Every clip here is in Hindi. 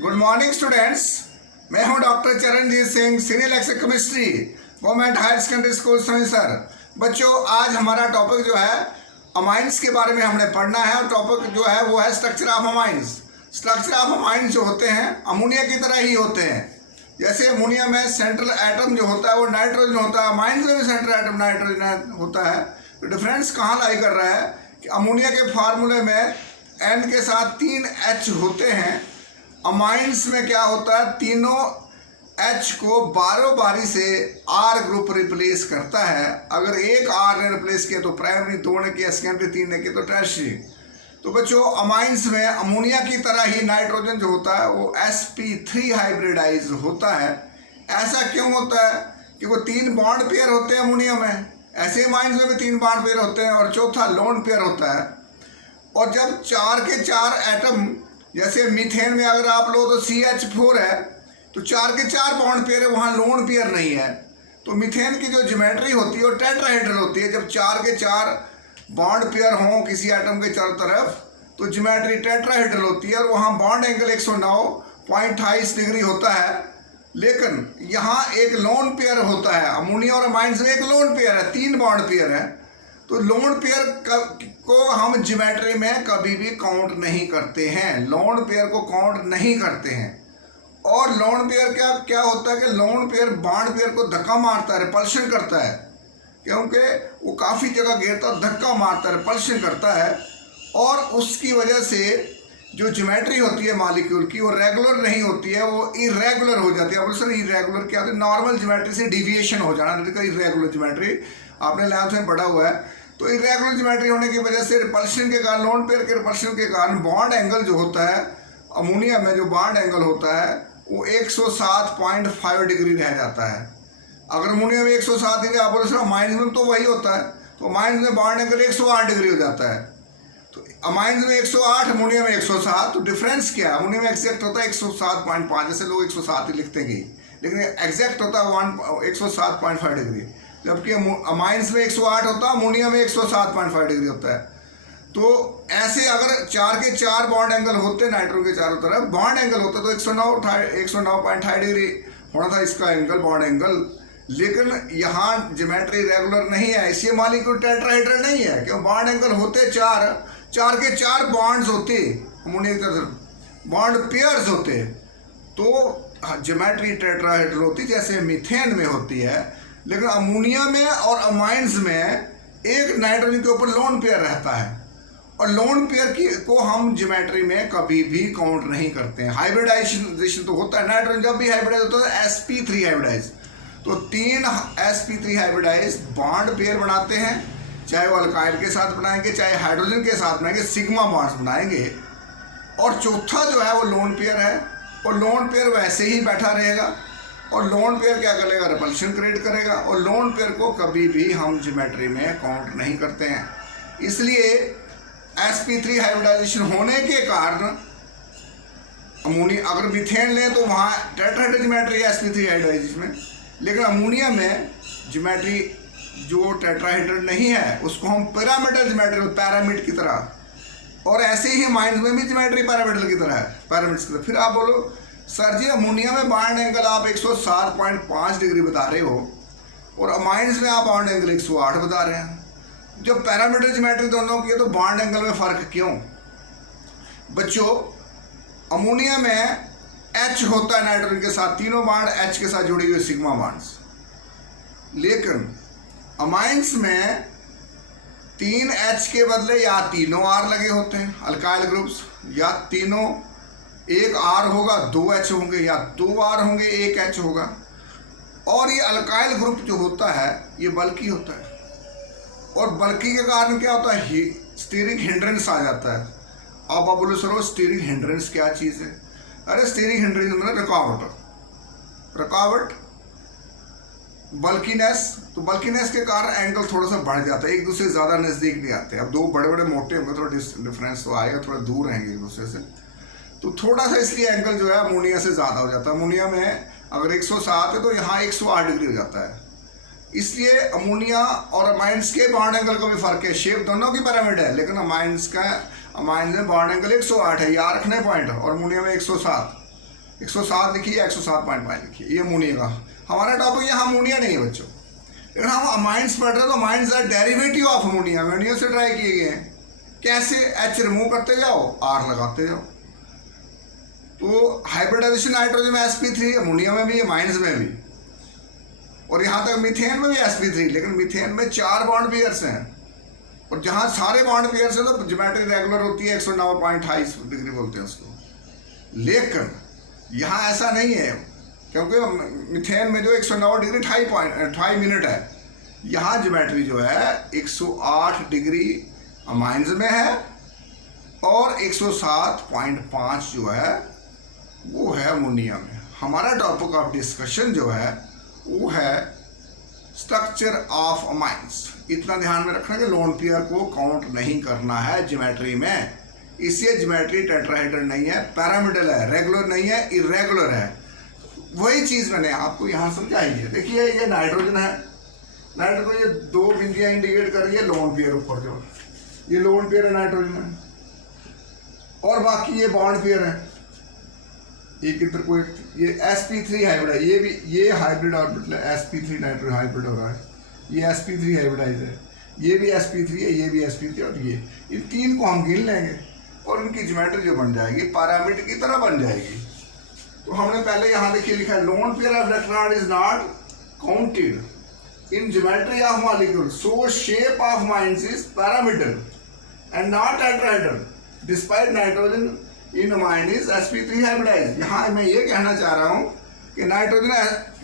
Good morning students. मैं हूं doctor Charanjit Singh, senior lecture chemistry, government higher secondary school sir. बच्चों, आज हमारा टॉपिक जो है अमाइंस के बारे में हमने पढ़ना है और टॉपिक जो है वो है structure of amines. Structure of amines जो होते हैं अमोनिया की तरह ही होते हैं। जैसे अमोनिया में सेंट्रल एटम जो होता है वो नाइट्रोजन होता है, अमाइंस में भी सेंट्रल एटम नाइट्रोजन होता है। तो डिफरेंस कहाँ लाई कर रहा है कि अमोनिया के फार्मूले में N के साथ 3 H होते हैं। अमाइंस में क्या होता है, तीनों H को बारो बारी से R ग्रुप रिप्लेस करता है। अगर एक R ने रिप्लेस किया तो प्राइमरी, 2 ने किया सेकेंडरी, 3 ने किया तो टर्शियरी। तो बच्चों, अमाइंस में अमोनिया की तरह ही नाइट्रोजन जो होता है वो sp3 हाइब्रिडाइज होता है। ऐसा क्यों होता है कि वो 3 बॉन्ड पेयर होते हैं अमोनिया में, ऐसे अमाइंस में भी 3 बॉन्ड पेयर होते हैं और चौथा लोन पेयर होता है। और जब 4 के 4 एटम, जैसे मीथेन में अगर आप लो तो CH4 है, तो 4 के 4 बॉन्ड पेयर है, वहाँ लोन पेयर नहीं है। तो मीथेन की जो ज्योमेट्री होती है वो टेट्राहेड्रल होती है। जब 4 के 4 बॉन्ड पेयर हों किसी एटम के चारों तरफ तो ज्योमेट्री टेट्राहेड्रल होती है और वहाँ बॉन्ड एंगल 109.28 डिग्री होता है। लेकिन यहाँ एक लोन पेयर होता है। अमोनिया और अमाइंस में एक लोन पेयर है, 3 बॉन्ड पेयर है। तो लोन पेयर को हम ज्योमेट्री में कभी भी काउंट नहीं करते हैं, लोन पेयर को काउंट नहीं करते हैं। और लोन पेयर क्या होता है कि लोन पेयर बॉन्ड पेयर को धक्का मारता है, रिपल्शन करता है, क्योंकि वो काफ़ी जगह घेरता है, धक्का मारता है, रिपल्शन करता है। और उसकी वजह से जो ज्योमेट्री होती है मॉलिक्यूल की वो रेगुलर नहीं होती है, वो इरेगुलर हो जाती है। अब सर इरेगुलर क्या होती है? नॉर्मल ज्योमेट्री से डिविएशन हो जाना, इरेगुलर ज्योमेट्री आपने लैब में पढ़ा हुआ है। तो इरेगुलर ज्योमेट्री होने की वजह से रिपल्शन के कारण, लोन पेयर के रिपल्शन के कारण बॉन्ड एंगल जो होता है अमोनिया में, जो बॉन्ड एंगल होता है वो 107.5 डिग्री रह जाता है। अगर अमोनिया में 107 डिग्री, आप बोलो सर अमाइंस में तो वही होता है, तो अमाइंस में बॉन्ड एंगल 108 डिग्री हो जाता है। तो अमाइंस में 108, अमोनिया में 107। तो डिफरेंस क्या है? अमोनिया में एग्जैक्ट होता है 107.5, जैसे लोग 107 ही लिखते हैं, लेकिन एग्जैक्ट होता है 107.5 डिग्री। जबकि अमाइंस में 108 होता है, अमोनिया में 107.5 डिग्री होता है। तो ऐसे अगर 4 के 4 बॉन्ड एंगल होते नाइट्रोजन के चारों तरफ, बॉन्ड एंगल होता तो 109.5 डिग्री होना था इसका एंगल, बॉन्ड एंगल। लेकिन यहाँ ज्योमेट्री रेगुलर नहीं है, इसलिए मॉलिक्यूल टेट्राहेड्रल नहीं है। क्यों? बॉन्ड एंगल होते 4 के 4 बॉन्ड्स होते, अमोनिया की तरफ बॉन्ड पेयर्स होते, तो ज्योमेट्री टेट्राहेड्रल होती जैसे मीथेन में होती है। लेकिन अमोनिया में और अमाइंस में एक नाइट्रोजन के ऊपर लोन पेयर रहता है और लोन पेयर को हम ज्योमेट्री में कभी भी काउंट नहीं करते हैं। हाइब्रिडाइजेशन तो होता है, नाइट्रोजन जब भी हाइब्रिडाइज होता है sp3 हाइब्रिडाइज, तो 3 sp3 हाइब्रिडाइज बॉन्ड पेयर बनाते हैं, चाहे वो अल्काइल के साथ बनाएंगे चाहे हाइड्रोजन के साथ बनाएंगे, सिग्मा बॉन्ड्स बनाएंगे। और चौथा जो है वो लोन पेयर है, और लोन पेयर वैसे ही बैठा रहेगा और लोन पेयर क्या करेगा? रिपल्शन क्रिएट करेगा। और लोन पेयर को कभी भी हम ज्योमेट्री में काउंट नहीं करते हैं। इसलिए sp3 हाइब्रिडाइजेशन होने के कारण अमोनिया, अगर मीथेन लें तो वहाँ टेट्राहेड्रल ज्योमेट्री है sp3 हाइब्रिडाइजेशन में, लेकिन अमोनिया में ज्योमेट्री जो टेट्राहेड्रल नहीं है उसको हम पिरामिडल ज्योमेट्री, पैरामिड की तरह। और ऐसे ही अमाइंस में भी ज्योमेट्री पैरामिडल की तरह है, पैरामिड्स की तरह। फिर आप बोलो सर जी अमोनिया में बॉन्ड एंगल आप 107.5 डिग्री बता रहे हो और अमाइंस में आप बॉन्ड एंगल 108 बता रहे हैं। जब पैरामीटर ज्योमेट्री दोनों की है तो बॉन्ड एंगल में फ़र्क क्यों? बच्चों, अमोनिया में H होता है नाइट्रोजन के साथ, तीनों बॉन्ड H के साथ जुड़ी हुई सिग्मा बॉन्ड्स। लेकिन अमाइंस में 3 H के बदले या तीनों R लगे होते हैं अल्काइल ग्रुप्स, या तीनों एक R होगा 2 H होंगे, या 2 R होंगे 1 H होगा। और ये अल्काइल ग्रुप जो होता है ये बल्की होता है, और बल्की के कारण क्या होता है? स्टीरिक हिंड्रेंस आ जाता है। अब आप बोलो सर स्टीरिक हिंड्रेंस क्या चीज़ है? अरे स्टीरिक हिंड्रेंस मतलब रुकावट, बल्कीनेस। तो बल्कीनेस के कारण एंगल थोड़ा सा बढ़ जाता है, एक दूसरे से ज़्यादा नज़दीक नहीं आते। अब 2 बड़े बड़े मोटे होंगे, थोड़ा डिफरेंस तो आएगा, थोड़ा दूर रहेंगे एक दूसरे से, तो थोड़ा सा इसलिए एंगल जो है अमोनिया से ज़्यादा हो जाता है। अमोनिया में अगर 107 है तो यहाँ 108 डिग्री हो जाता है। इसलिए अमोनिया और अमाइंस के बॉन्ड एंगल का भी फ़र्क है। शेप दोनों की पिरामिड है, लेकिन अमाइंस में बॉन्ड एंगल 108 है, याद रखने पॉइंट, और अमोनिया में 107। 107 लिखिए, 107.5 लिखिए, ये अमोनिया का। हमारा टॉपिक यहाँ अमोनिया नहीं है बच्चों, लेकिन हम अमाइंस पढ़ रहे हैं तो amines are derivative of ammonia, ammonia से ट्राई किए गए हैं। कैसे? एच रिमूव करते जाओ, आर लगाते जाओ। तो हाइब्रिडाइजेशन नाइट्रोजन में sp3, अमोनिया में भी, अमाइंस में भी, और यहाँ तक मीथेन में भी sp3, लेकिन मीथेन में 4 बॉन्ड पेयर्स हैं, और जहाँ सारे बॉन्ड पेयर्स हैं तो ज्योमेट्री रेगुलर होती है, 109.28 डिग्री बोलते हैं उसको। लेकिन यहाँ ऐसा नहीं है, क्योंकि मीथेन में जो 109 डिग्री 28 मिनट है, यहाँ ज्योमेट्री जो है 108 डिग्री अमाइंस में है, और 107.5 जो है वो है अमोनिया में। हमारा टॉपिक ऑफ डिस्कशन जो है वो है स्ट्रक्चर ऑफ अमाइंस। इतना ध्यान में रखना कि लोन पेयर को काउंट नहीं करना है ज्योमेट्री में, इसलिए ज्योमेट्री टेट्राहेड्रल नहीं है, पिरामिडल है, रेगुलर नहीं है, इरेगुलर है। वही चीज़ मैंने आपको यहाँ समझाई है। देखिए ये नाइट्रोजन है, नाइट्रोजन को ये 2 बिंदियाँ इंडिकेट कर रही है लोन पेयर ऊपर, जो ये लोन पेयर है नाइट्रोजन है, और बाकी ये बॉन्ड पेयर है। एक इधर कोई ये sp3 हाइब्रिड है, ये भी ये हाइब्रिड ऑर्बिटल है, sp3 नाइट्रोजन हाइब्रिड हो रहा है, ये sp3 हाइब्रिडाइज है, ये भी sp3 है, ये भी sp3, और ये इन 3 को हम गिन लेंगे और इनकी ज्योमेट्री जो बन जाएगी पिरामिड की तरह बन जाएगी। तो हमने पहले यहाँ देखिए लिखा है lone pair of electron is not counted in geometry of molecule, so shape of amines is pyramidal and not tetrahedral despite nitrogen in amine is sp3 hybridise. यहाँ मैं ये कहना चाह रहा हूँ कि नाइट्रोजन,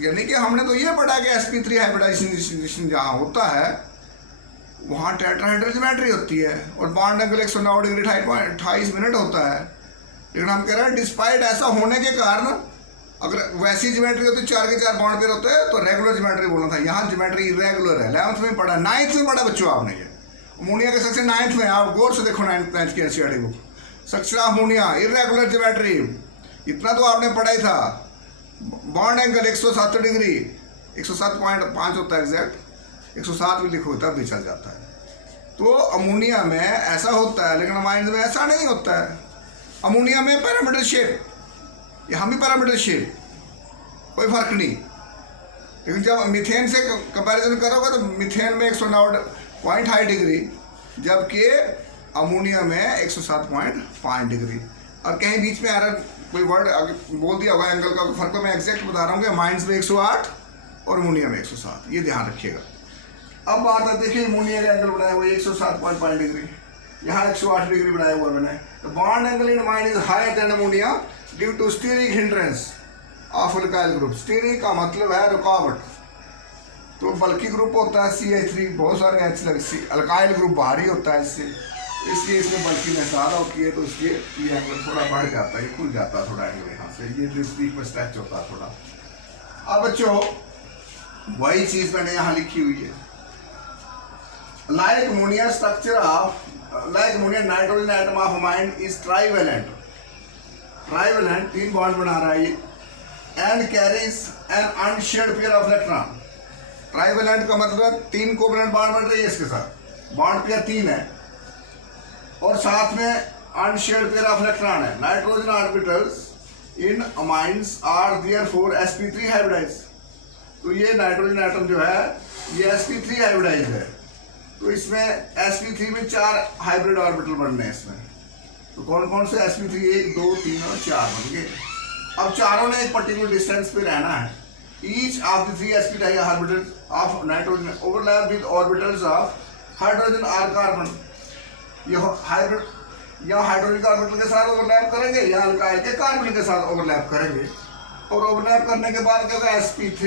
यानी कि हमने तो ये पढ़ा कि sp3 हाइब्रिडाइजेशन जहाँ होता है वहाँ टेट्राहेड्रल ज्योमेट्री होती है, और बॉन्ड एंगल 109 डिग्री 28 मिनट होता है। लेकिन हम कह रहे हैं डिस्पाइट ऐसा होने के कारण, अगर वैसी ज्योमेट्री होती 4 के 4 बॉन्ड पेयर होते हैं तो रेगुलर ज्योमेट्री बोलना था, यहाँ ज्योमेट्री इरेगुलर है। 11th में पढ़ा, 9th में पढ़ा बच्चों आपने ये अमोनिया के सेक्शन 9th में, आप गौर से देखो 9th की NCERT book, structure of ammonia, irregular geometry, इतना तो आपने पढ़ा ही था। बॉन्ड एंगल 107 डिग्री, 107.5 होता है एग्जैक्ट, 107 भी लिखो तब भी चल जाता है। तो अमोनिया में ऐसा होता है, लेकिन अमाइंस में ऐसा नहीं होता है। अमोनिया में पिरामिडल शेप, यहाँ भी पिरामिडल शेप, कोई फर्क नहीं। लेकिन जब मीथेन से कंपैरिजन करोगे तो मीथेन में 109.8 डिग्री, जबकि अमोनिया में 107.5 डिग्री। और कहीं बीच में एरर कोई वर्ड बोल दिया होगा एंगल का फर्क, को मैं एग्जैक्ट बता रहा हूँ कि माइंस में 108 और अमोनिया में 107, ये ध्यान रखिएगा। अब बात है, देखिए अमोनिया का एंगल बनाया हुआ है 107.5 डिग्री, यहाँ 108 डिग्री बनाया हुआ मैंने। तो bond angle in amine is higher than ammonia due to steric hindrance of alkyl group. Steric का मतलब है रुकावट, तो बल्कि ग्रुप होता है CH3, बहुत सारे H लग, अल्काइल ग्रुप भारी होता है इससे, इसलिए इसमें बल्कि में ज़्यादा होती है, तो इसलिए ये एंगल थोड़ा बढ़ जाता है, खुल जाता है थोड़ा एंगल यहाँ से, ये डिस्ट्रिक्ट में स्ट्रेच होता है थोड़ा। अब बच्चों वही चीज़ मैंने यहाँ लिखी हुई है, like ammonia structure of, like ammonia nitrogen atom of amine is trivalent, trivalent 3 bond बना रहा है ये, and carries an unshared pair of electron. Trivalent का मतलब 3 कोवेलेंट बॉन्ड बन रही है इसके साथ, बॉन्ड पेयर 3 है, और साथ में अनशेयर्ड पेयर ऑफ इलेक्ट्रॉन है। Nitrogen orbitals in amines are therefore sp3 hybridise. तो ये नाइट्रोजन एटम जो है ये sp3 हाइब्रिडाइज है, तो इसमें sp3 में 4 हाइब्रिड ऑर्बिटल बनने हैं इसमें। तो कौन कौन से sp3? 1, 2, 3 और 4 बन गए। अब चारों ने एक पर्टिकुलर डिस्टेंस पे रहना है। Each of the 3 sp3 orbitals of nitrogen overlap with orbitals of hydrogen और कार्बन। ये हाइब्रिड या हाइड्रोजन के ऑर्बिटल के साथ ओवरलैप करेंगे या अल्काइल के कार्बन के साथ ओवरलैप करेंगे, और ओवरलैप करने के बाद क्या होगा, sp3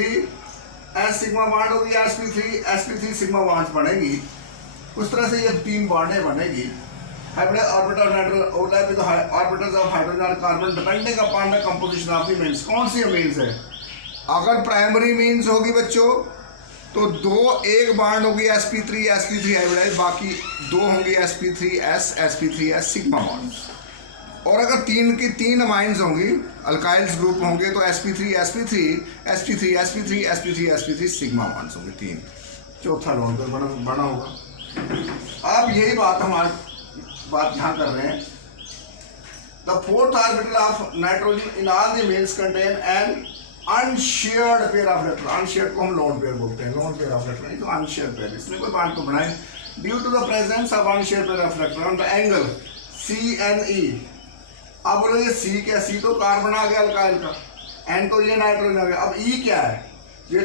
एस सिग्मा बॉन्ड होगी, sp3 सिग्मा बॉन्ड्स बनेगी। उस तरह से ये 3 बॉन्डें बनेगी। Hybrid orbital nitrogen overlap with orbitals of hydrogen और carbon depending upon the composition of the means. कौन सी मीन्स है? अगर प्राइमरी मीन्स होगी बच्चों तो 1 बॉन्ड होगी sp3 हाइब्रिडाइज, बाकी 2 होंगी sp3s सिग्मा बॉन्ड्स। और अगर 3 की 3 अमाइंस होंगी, अल्काइल्स ग्रुप होंगे, तो sp3 सिग्मा बॉन्ड्स होंगे 3, चौथा लोन पर बना होगा। अब यही बात हमारी बात यहाँ कर रहे हैं। The fourth orbital of nitrogen in all the males contain an unshared pair of electrons. Unshared को हम lone pair बोलते हैं, lone pair of electrons, तो unshared pair, इसमें कोई बात तो बनाए. Due to the presence of unshared pair of electrons, the angle CNE. अब बोलो ये C क्या? C तो कार्बन आ गया अल्काइल का, N तो ये नाइट्रोजन आ गया. अब E क्या है? ये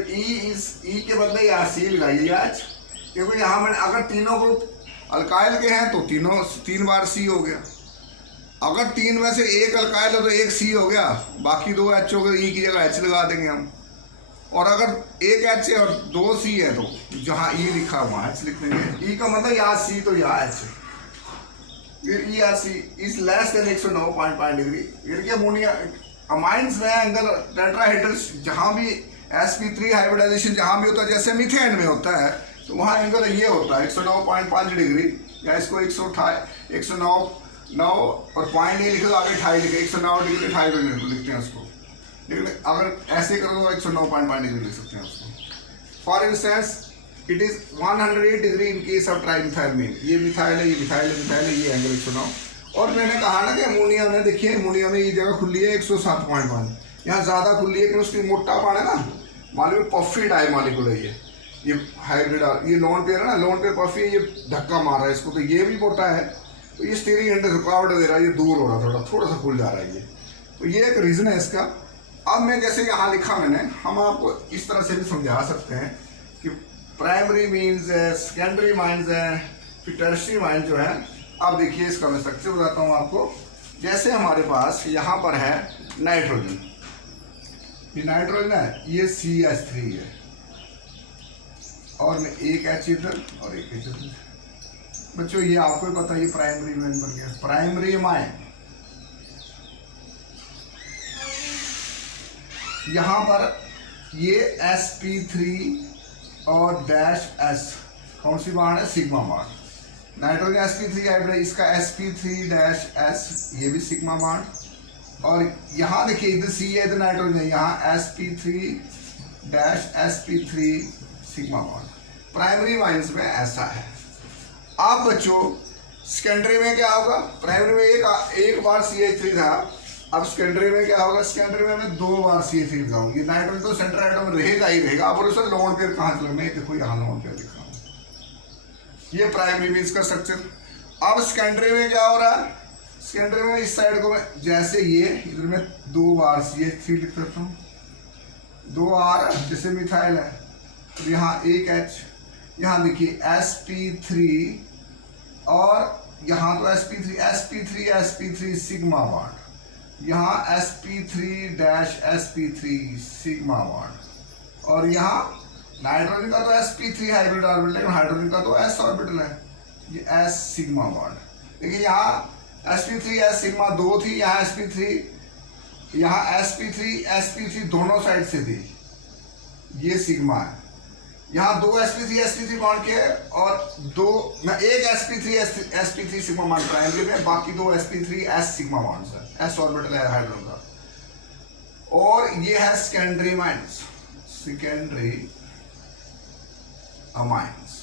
E के बदले यहाँ C लगाइए आज, क्योंकि यहाँ मैंने अगर तीनों ग्रुप अल्काइल के हैं तो तीन बार C हो गया. अगर तीन में से एक अल्काइल है तो एक C हो गया, बाकी दो H हो गए, E की जगह H लगा देंगे हम. और अगर एक H है और दो C है तो जहाँ E लिखा है वहाँ H लिख देंगे. E का मतलब यहाँ C तो यहाँ H. फिर E या C is less than 109.5 degree. फिर क्या अमोनिया अमाइंस में एंगल टेट्राहेड्रल जहाँ भी sp3 हाइब्रिडाइजेशन जहाँ भी होता है, जैसे मीथेन में होता है, तो वहाँ एंगल ये होता है 109.5 डिग्री, या इसको 109 और पॉइंट ये लिखे तो आगे 28 लिखे, 109 डिग्री 28 डिग्री लिखते हैं उसको. लेकिन अगर ऐसे करो तो 109.5 डिग्री लिख सकते हैं उसको. For instance it is 108 degree in case of trimethylamine. ये मिथाइल है, ये मिथाइल है, मिथाइल है, ये एंगल 109. और मैंने कहा ना कि अमोनिया में देखिए, अमोनिया में ये जगह खुली है 107.5, यहाँ ज़्यादा खुली है कि उसकी मोटा पान है ना, मालूम है पफी डाई मॉलिक्यूल है ये हाइब्रिड. ये लोन पेयर है ना, लोन पेयर पफी, ये धक्का मार रहा है इसको, तो ये भी मोटा है, तो ये स्टीयरिंग हैंडल रुकावट दे रहा है, ये दूर हो रहा है, थोड़ा सा खुल जा रहा है ये. तो ये एक रीज़न है इसका. अब मैं जैसे यहाँ लिखा मैंने, हम आपको इस तरह से भी समझा सकते हैं कि प्राइमरी मीन्स है, सेकेंडरी माइंस है, फिर टर्शियरी माइंस जो है. अब देखिए इसका मैं स्ट्रक्चर बताता हूँ आपको. जैसे हमारे पास यहाँ पर है नाइट्रोजन, ये नाइट्रोजन है, ये CH3 है, और एक H इधर और एक H इधर. बच्चों ये आपको ही पता है, ये प्राइमरी माइन बन गया, प्राइमरी माइन. यहाँ पर ये sp3 और डैश S कौन सी बाड है? सिग्मा बाड. नाइट्रोजन sp3 हाइब्रिड, इसका sp3 डैश S, ये भी सिग्मा बाड. और यहाँ देखिए इधर C है, इधर नाइट्रोजन है, यहाँ sp3 डैश sp3 सिग्मा बाड. प्राइमरी माइंस में ऐसा है. अब बच्चों सेकेंडरी में क्या होगा? प्राइमरी में एक बार CH3 था, अब सेकेंडरी में क्या होगा? सेकेंडरी में मैं 2 बार CH3 लगाऊंगी. नाइट्रोजन तो सेंटर एटम में रहेगा ही रहेगा. अब सर लोन पेयर कहाँ चला? मैं देखो यहाँ लोन पेयर लिखा हूँ, ये प्राइमरी मीन्स का स्ट्रक्चर. अब सेकेंडरी में क्या हो रहा है? सेकेंडरी में इस साइड को मैं जैसे ये इधर में 2 बार CH3 लिख सकता हूँ, 2 R जैसे मिथाइल है, तो यहाँ एक H, यहाँ देखिए sp3 और यहाँ तो sp3 सिग्मा बॉन्ड, यहाँ sp3 dash sp3 sigma bond. और यहाँ नाइट्रोजन का तो sp3 हाइब्रिड ऑर्बिटल है, हाइड्रोजन का तो s ऑर्बिटल है, ये s सिग्मा बॉन्ड. देखिए यहाँ sp3 s सिग्मा 2 थी, यहाँ sp3 दोनों साइड से थी, ये सिग्मा है. यहाँ 2 sp3 बॉन्ड के और एक sp3 सिग्मा बॉन्ड प्राइमरी में, बाकी 2 sp3 s सिग्मा बॉन्ड है, s ऑर्बिटल है हाइड्रोजन का. और ये है सेकेंडरी माइंस, सेकेंडरी अमाइंस.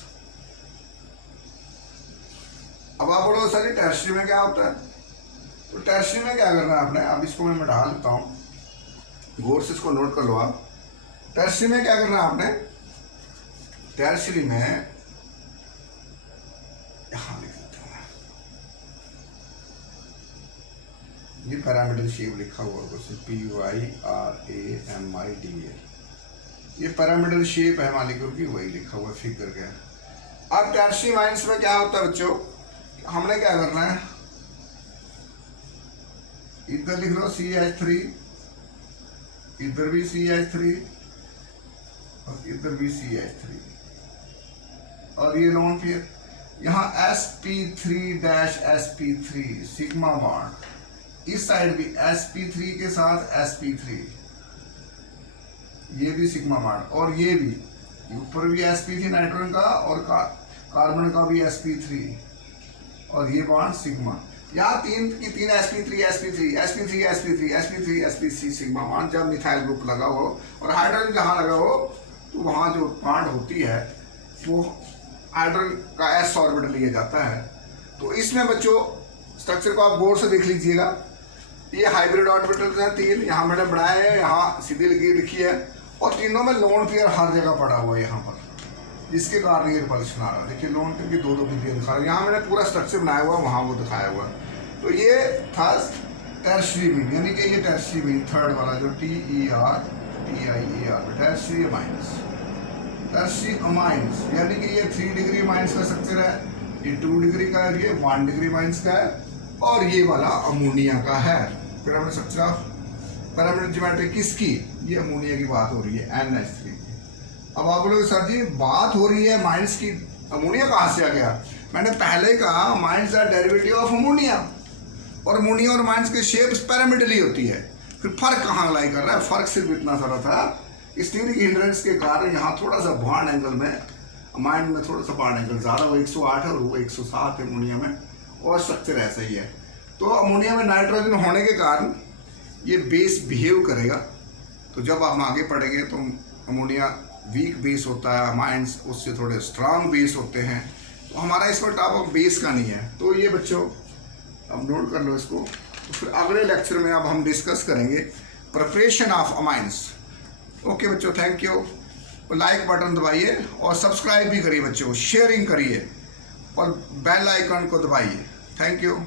अब आप बोलो सर टर्शियरी में क्या होता है? तो टर्शियरी में क्या करना है आपने? अब इसको मैं मिटा लेता हूँ, गौर से इसको नोट कर लो आप. टर्शियरी में क्या करना है आपने? टर्शियरी में यहाँ लिख देता हूँ, ये पैरामीटर शेप लिखा हुआ है, PYRAMIDA, ये पैरामीटर शेप है मॉलिक्यूल की, वही लिखा हुआ है फिगर के. अब टर्शियरी माइंस में क्या होता है बच्चों? हमने क्या करना है? इधर लिख लो CH3, इधर भी CH3 और इधर भी CH3, और ये लोन पेयर, यहाँ sp3 dash sp3 sigma bond, इस साइड भी sp3 के साथ sp3, ये भी सिग्मा बॉन्ड, और ये भी ऊपर भी sp3 नाइट्रोजन का और कार्बन का भी sp3, और ये बॉन्ड सिग्मा. यहाँ तीन sp3 सिग्मा बॉन्ड. जब मिथाइल ग्रुप लगा हो और हाइड्रोजन जहाँ लगा हो, तो वहाँ जो बॉन्ड होती है वो हाइड्रोजन का s ऑर्बिटल लिया जाता है. तो इसमें बच्चों स्ट्रक्चर को आप गौर से देख लीजिएगा. ये हाइब्रिड ऑर्बिटल्स हैं 3, यहाँ मैंने बनाए हैं, यहाँ सीधी लकीर लिखी है, और तीनों में लोन पेयर हर जगह पड़ा हुआ है यहाँ पर, जिसके कारण ये रिपल्शन आ रहा है। देखिए लोन पेयर की 2 पेयर दिखा रहा है, यहाँ मैंने पूरा स्ट्रक्चर बनाया हुआ है, वहाँ वो दिखाया हुआ है। तो ये था टर्शरी मीन, यानी कि ये टर्शरी मीन थर्ड वाला जो TER tertiary amines, tertiary amines, यानी कि ये 3 डिग्री अमाइंस का स्ट्रक्चर है, ये 2 डिग्री का है, ये 1 डिग्री अमाइंस का है, और ये वाला अमोनिया का है। Pyramid structure of pyramid geometry किसकी, ये अमोनिया की बात हो रही है, NH3। अब आप बोलोगे सर जी बात हो रही है माइंस की, अमोनिया कहाँ से आ गया? मैंने पहले कहा amines are derivative of ammonia, और अमोनिया और माइंस की शेप्स पिरामिडली होती है। फिर फर्क कहाँ लाई कर रहा है? फर्क सिर्फ इतना सारा था, स्टीरिक हिंड्रेंस के कारण यहाँ थोड़ा सा बॉन्ड एंगल में, माइंड में थोड़ा सा बॉन्ड एंगल ज़्यादा, वो 108 है और वो 107 है अमोनिया में, और स्ट्रक्चर ऐसा ही है। तो अमोनिया में नाइट्रोजन होने के कारण ये बेस बिहेव करेगा। तो जब हम आगे पढ़ेंगे तो अमोनिया वीक बेस होता है, अमाइंस उससे थोड़े स्ट्रांग बेस होते हैं। तो हमारा इस पर टॉपिक बेस का नहीं है। तो ये बच्चों अब नोट कर लो इसको। तो फिर अगले लेक्चर में अब हम डिस्कस करेंगे प्रिपरेशन ऑफ अमाइंस। ओके बच्चों, थैंक यू। लाइक बटन दबाइए और सब्सक्राइब भी करिए बच्चों, शेयरिंग करिए और बेल आइकन को दबाइए। Thank you.